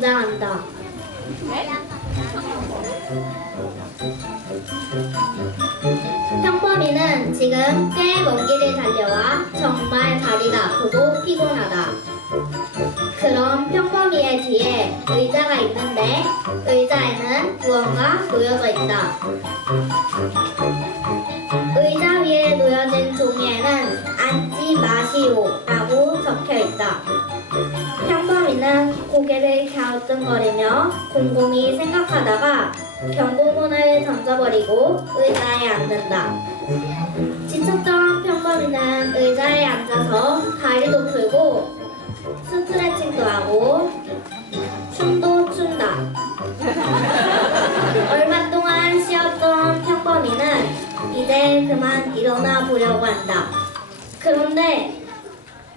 등장한다. 평범이는 지금 꽤 먼 길을 달려와 정말 다리가 아프고 피곤하다. 그럼 평범이의 뒤에 의자가 있는데 의자에는 무언가 놓여져 있다. 의자 위에 놓여진 종이에는 앉지 마시오 라고 적혀 있다. 평범이는 고개를 갸우뚱거리며 곰곰이 생각하다가 경고문을 던져버리고 의자에 앉는다. 지쳤던 평범이는 의자에 앉아서 다리도 풀고 스트레칭도 하고 춤도 춘다. 얼마 동안 쉬었던 평범이는 이제 그만 일어나 보려고 한다. 그런데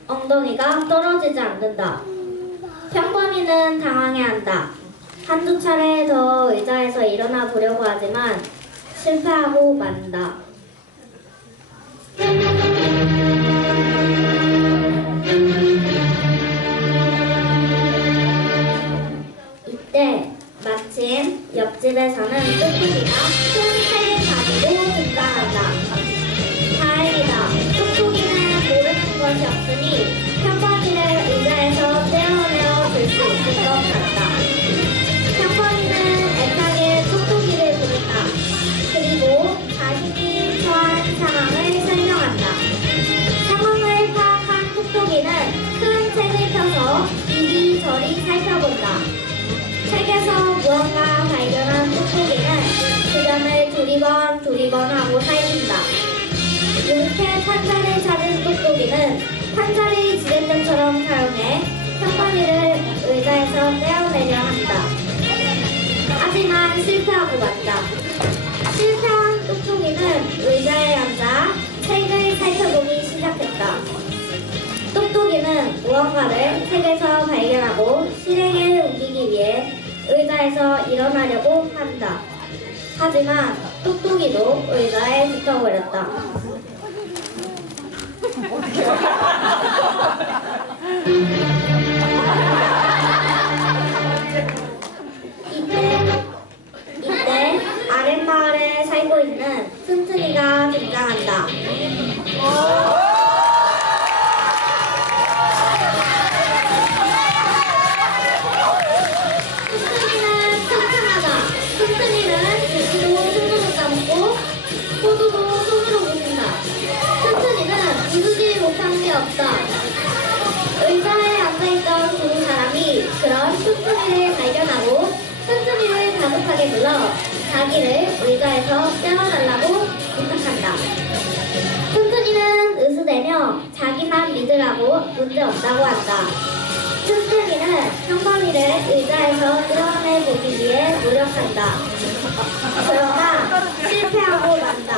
엉덩이가 떨어지지 않는다. 평범이는 당황해한다. 한두 차례 더 의자에서 일어나 보려고 하지만 실패하고 만다. 이때 마침 옆집에 사는 뚝뚝이가 큰 새를 가지고 등장한다. 다행이다. 뚝뚝이는 모르는 것이 없으니 평범이를 의자에서 떼어내어 줄 수 있을 것 같다. 평범이는 애타게 뚝뚝이를 부른다. 그리고 자신이 처한 상황을 설명한다. 상황을 파악한 뚝뚝이는 큰 책을 펴서 이리저리 살펴본다. 책에서 무언가 발견한 뚝뚝이는 주변을 두리번 하고 살핀다. 이렇게 판자를 찾은 뚝뚝이는 판자를 지렛대처럼 사용해 평범이를 의자에서 떼어내려 한다. 하지만 실패하고 만다. 실패한 뚝뚝이는 의자에 앉아 책을 살펴보기 시작했다. 뚝뚝이는 무언가를 책에서 발견하고 실행에 옮기기 위해 의자에서 일어나려고 한다. 하지만 뚝뚝이도 의자에 붙어버렸다. 이때 아랫마을에 살고 있는 튼튼이가 등장한다. 튼튼이는 튼튼하다. 튼튼이는 눈으로 손으로 감고 호두도 손으로 부신다. 튼튼이는 웃지 못한 게 없다. 의자에 앉아있던 두 사람이 그런 튼튼이를 발견하고 튼튼이를 다급하게 불러 자기를 의자에서 떼어달라고 부탁한다. 튼튼이는 으스대며 자기만 믿으라고 문제없다고 한다. 튼튼이는 평범이를 의자에서 떼어내보기 위해 노력한다. 그러나 실패하고 만다.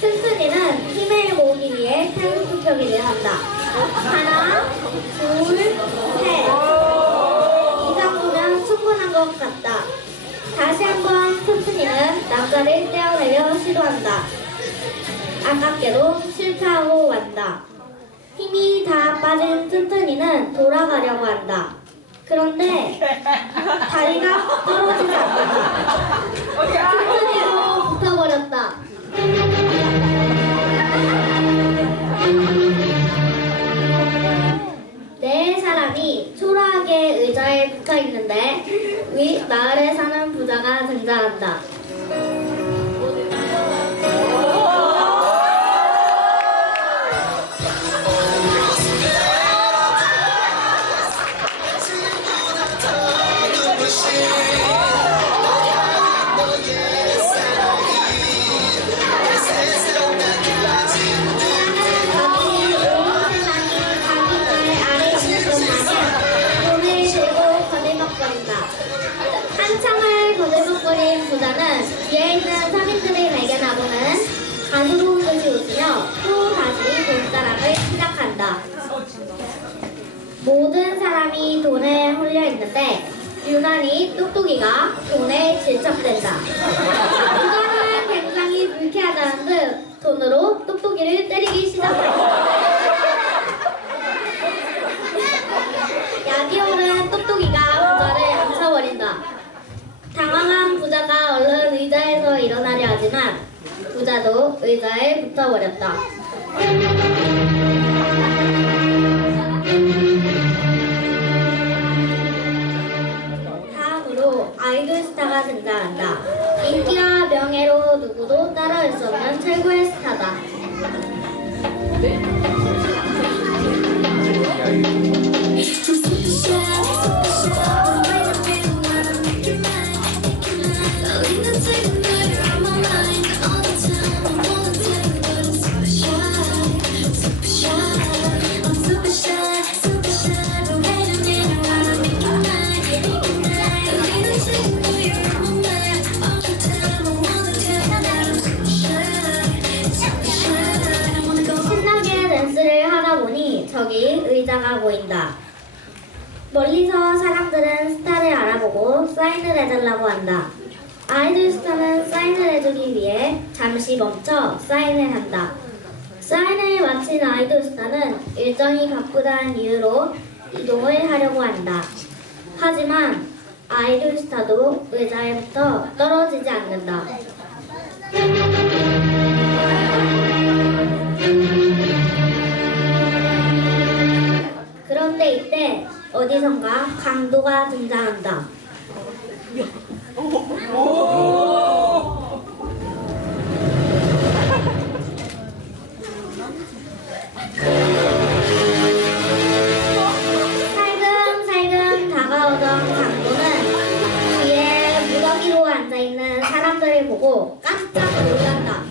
튼튼이는 힘을 모으기 위해 태극표기를 한다. 하나, 둘, 셋. 이 정도면 충분한 것 같다. 다시 한번 튼튼이는 남자를 떼어내려 시도한다. 아깝게도 실패하고 만다. 힘이 다 빠진 튼튼이는 돌아가려고 한다. 그런데 다리가 떨어지지 않는다. 튼튼이로 붙어버렸다. 네 사람이 초라하게 의자에 붙어있는데 위 마을에 사는 부자가 등장한다. 한참을 거들먹거린 부자는 뒤에 있는 서민들을 발견하고는 가시로운 듯이 웃으며 또 다시 돈자랑을 시작한다. 모든 사람이 돈에 홀려 있는데 유난히 뚝뚝이가 돈에 질척댄다. 부자는 굉장히 불쾌하다는 듯 돈으로 뚝뚝이를 때리기 시작한다. 약이 오른 뚝뚝이가 부자를 붙어버렸다. 다음으로 아이돌 스타가 등장한다. 인기와 명예로 누구도 따라올 수 없는 최고의 스타다. 신나게 댄스를 하다 보니 저기 의자가 보인다. 멀리서 사람들은 스타를 알아보고 사인을 해달라고 한다. 아이돌 스타는 사인을 해주기 위해 잠시 멈춰 사인을 한다. 사인을 마친 아이돌 스타는 일정이 바쁘다는 이유로 이동을 하려고 한다. 하지만 아이돌 스타도 의자에부터 떨어지지 않는다. 그런데 이때 어디선가 강도가 등장한다. 살금살금 다가오던 강도는 뒤에 무더기로 앉아있는 사람들을 보고 깜짝 놀란다.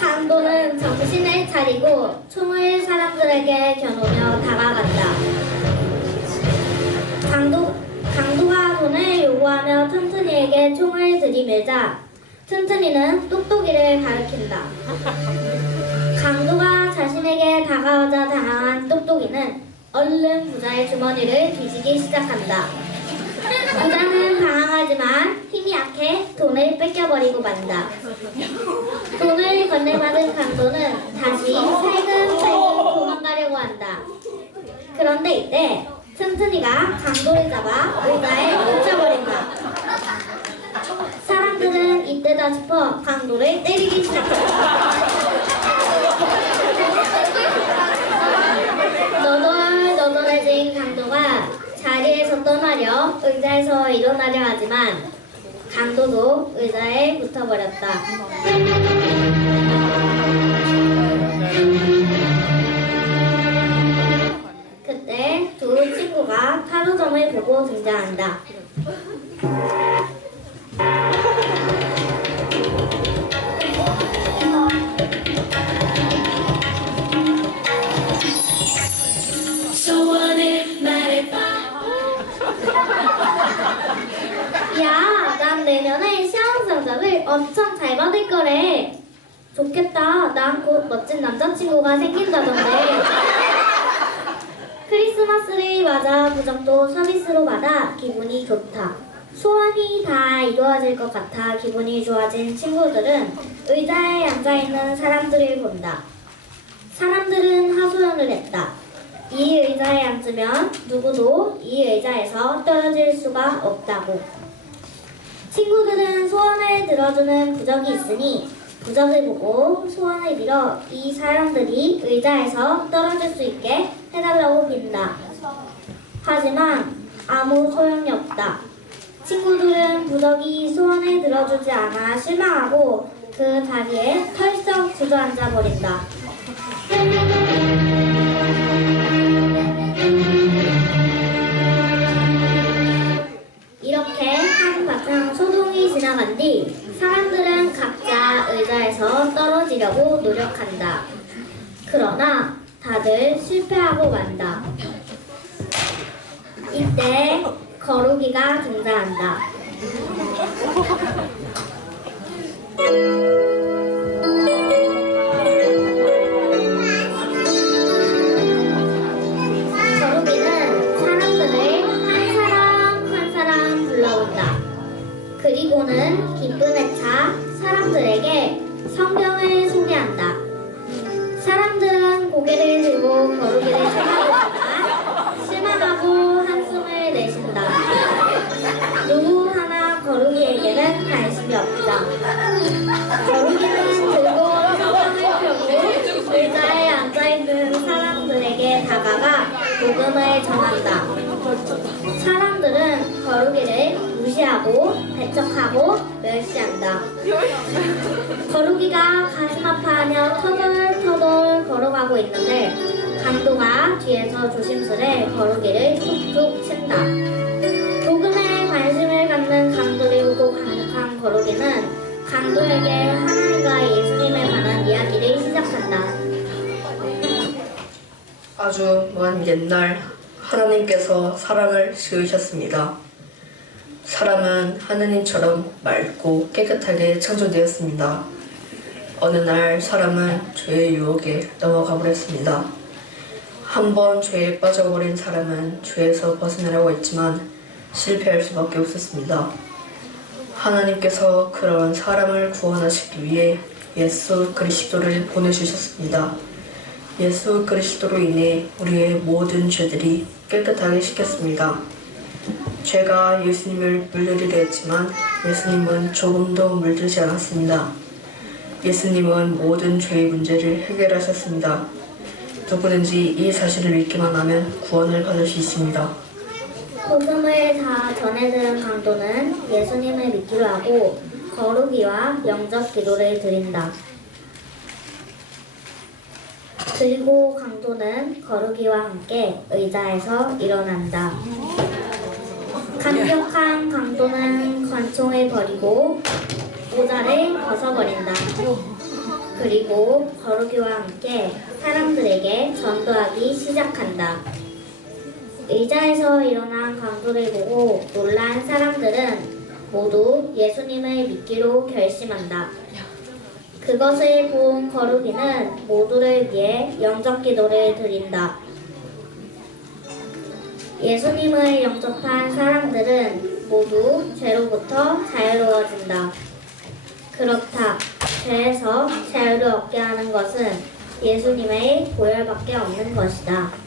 강도는 정신을 차리고 총을 사람들에게 겨누며 다가간다. 강도가 돈을 요구하며 튼튼이에게 총을 들이밀자 튼튼이는 똑똑이를 가리킨다. 강도가 자신에게 다가오자 당황한 똑똑이는 얼른 부자의 주머니를 뒤지기 시작한다. 부자는 당황하지만 힘이 약해 돈을 뺏겨버리고 만다. 돈을 건네받은 강도는 다시 살금살금 도망가려고 한다. 그런데 이때 튼튼이가 강도를 잡아 의자에 꽂혀버린다. 사람들은 이때다 싶어 강도를 때리기 시작한다. 너덜너덜해진 강도가 자리에서 떠나려 의자에서 일어나려 하지만 강도도 의자에 붙어버렸다. 그때 두 친구가 타로점을 보고 등장한다. 야, 난 내년에 시험 성적을 엄청 잘 받을 거래. 좋겠다. 난 곧 멋진 남자친구가 생긴다던데. 크리스마스를 맞아 부적도 서비스로 받아 기분이 좋다. 소원이 다 이루어질 것 같아 기분이 좋아진 친구들은 의자에 앉아있는 사람들을 본다. 사람들은 하소연을 했다. 이 의자에 앉으면 누구도 이 의자에서 떨어질 수가 없다고. 친구들은 소원을 들어주는 부적이 있으니 부적을 보고 소원을 빌어 이 사람들이 의자에서 떨어질 수 있게 해달라고 빈다. 하지만 아무 소용이 없다. 친구들은 부적이 소원을 들어주지 않아 실망하고 그 자리에 털썩 주저앉아 버린다. 이렇게 한바탕 소동이 지나간 뒤 사람들은 각자 의자에서 떨어지려고 노력한다. 그러나 다들 실패하고 만다. 이때 거북이가 등장한다. 거북이는 사람들을 한 사람 불러온다. 그리고는 기쁨에 차 사람들에게 성경을 소개한다. 사람들은 고개를 들고 거북이를 쳐다보다가 실망하고 한숨을 내쉰다. 누구 하나 거북이에게는 관심이 없다. 거북이는 들고 온 나아가 복음을 전한다. 사람들은 거루기를 무시하고 배척하고 멸시한다. 거루기가 가슴 아파하며 터덜터덜 걸어가고 있는데 강도가 뒤에서 조심스레 거루기를 툭툭 친다. 복음에 관심을 갖는 강도를 보고 감격한 거루기는 강도에게 하나님과 예수님에 관한 이야기를 시작한다. 아주 먼 옛날 하나님께서 사람을 지으셨습니다. 사람은 하나님처럼 맑고 깨끗하게 창조되었습니다. 어느 날 사람은 죄의 유혹에 넘어가 버렸습니다. 한번 죄에 빠져버린 사람은 죄에서 벗어나려고 했지만 실패할 수밖에 없었습니다. 하나님께서 그런 사람을 구원하시기 위해 예수 그리스도를 보내주셨습니다. 예수 그리스도로 인해 우리의 모든 죄들이 깨끗하게 씻겼습니다. 죄가 예수님을 물들이려 했지만 예수님은 조금도 물들지 않았습니다. 예수님은 모든 죄의 문제를 해결하셨습니다. 누구든지 이 사실을 믿기만 하면 구원을 받을 수 있습니다. 복음을 다 전해 들은 강도는 예수님을 믿기로 하고 거루기와 영접 기도를 드린다. 그리고 강도는 거루기와 함께 의자에서 일어난다. 감격한 강도는 권총을 버리고 모자를 벗어버린다. 그리고 거루기와 함께 사람들에게 전도하기 시작한다. 의자에서 일어난 강도를 보고 놀란 사람들은 모두 예수님을 믿기로 결심한다. 그것을 본 거루기는 모두를 위해 영접 기도를 드린다. 예수님을 영접한 사람들은 모두 죄로부터 자유로워진다. 그렇다. 죄에서 자유를 얻게 하는 것은 예수님의 보혈밖에 없는 것이다.